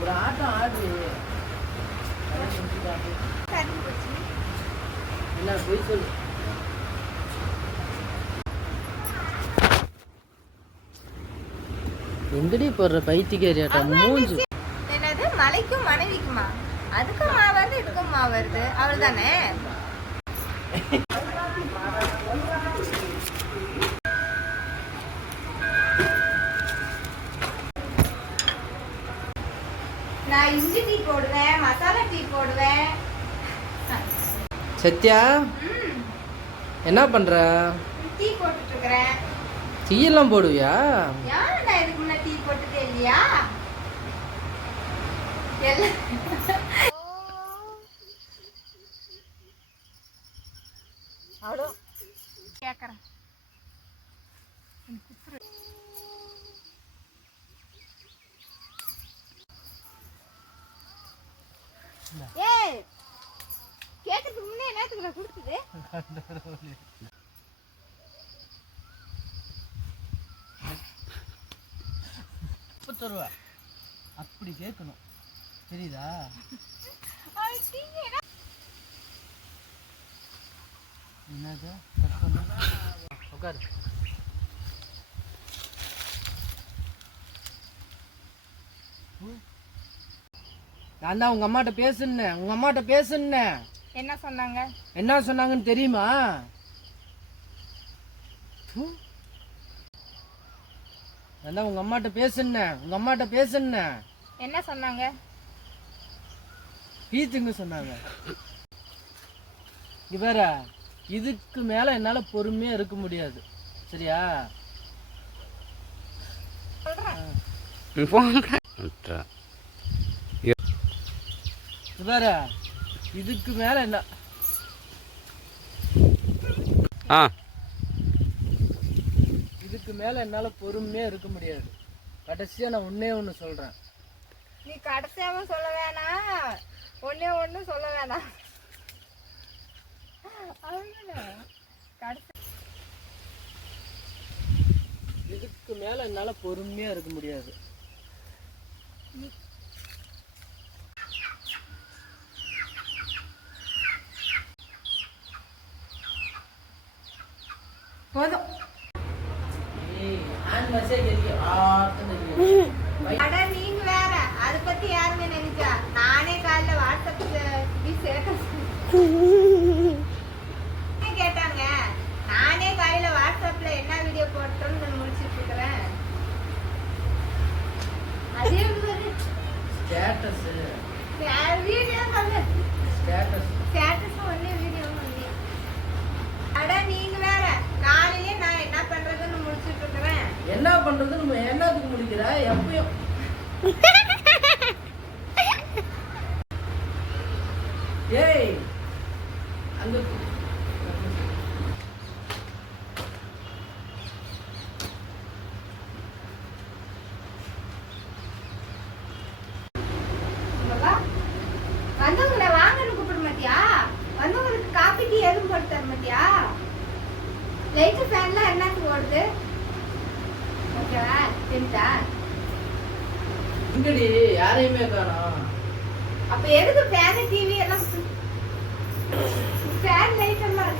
ஒரு ஆட்டம் ஆடு. என்ன போய் சொல்லு. எங்கடி போடுற பைத்தியக்காரியாட்டா மூஞ்சி. என்னது மலைக்கும் மனைவிக்குமா? அதுக்கும் மா வருது, இதுக்கும் மா வருது, அவள் தானே. நான் இஞ்சி டீ போடுவேன், மசாலா டீ போடுவேன். சத்யா என்ன பண்ற? டீ போட்டுட்டு இருக்கறேன். டீ எல்லாம் போடுவியா? யார் நான் இதுக்கு முன்ன டீ போட்டுட்டே இல்லையா? அவ்வளோ கேட்குறேன். ஏய் கேட்கறதுக்கு முன்னே என்னத்துக்கு நான் கொடுத்தது? தருவா அப்படி கேட்கணும், தெரியுதா? என்னது உட்காரு. நான் தான் உங்க அம்மாட்ட பேசுனேன். உங்க அம்மாட்ட பேசுனேன். என்ன சொன்னாங்க? என்ன சொன்னாங்கன்னு தெரியுமா? நான் தான் உங்க அம்மாட்ட பேசுனேன். உங்க அம்மாட்ட பேசுனேன். என்ன சொன்னாங்க? பீத்துங்க சொன்னாங்க. இவர இதுக்கு மேல என்னால பொறுமையா இருக்க முடியாது, சரியா? இவர இதுக்கு மேல என்ன இதுக்கு மேல என்னால பொறுமையா இருக்க முடியாது. கடைசியா நான் ஒன்னே ஒண்ணு சொல்றேன். நீ கடைசியாவும் சொல்ல வேணாம், ஒன்னே ஒண்ணு சொல்ல வேணாம். இதுக்கு மேல என்னால பொறுமையா இருக்க முடியாது. போதும். அட நீங்க வேற, அதை பத்தி யாருமே நினைச்சா? நானே காலைல வாட்ஸ்அப்ல கேட்டாங்க. நானே காலையில வாட்ஸ்அப்ல என்ன வீடியோ போட்டோம்னு முடிச்சிட்டு இருக்கிறேன். அதே ஸ்டேட்டஸ் வீடியோ பண்ணு. ஸ்டேட்டஸ் ஒண்ணே வீடியோ பண்ணி. அட நீங்க வேற, காலையிலே நான் என்ன பண்றதுன்னு முடிச்சிட்டு இருக்கிறேன். என்ன பண்றது? நம்ம என்னத்துக்கு முடிக்கிற? எப்பயும் ஏய் அங்க வந்தவங்களை வாங்கன்னு கூப்பிட மாட்டியா? வந்தவங்களுக்கு காப்பி டீ எதுவும் போட்டு தர மாட்டியா? லைட் ஃபேன்லாம் என்னத்துக்கு ஓடுது? ஓகேவா? தெரிஞ்சா? இங்கடி யாரையுமே காணோம். அப்ப எதுக்கு ஃபேன் டிவி எல்லாம்? ஃபேன் லைட் எல்லாம்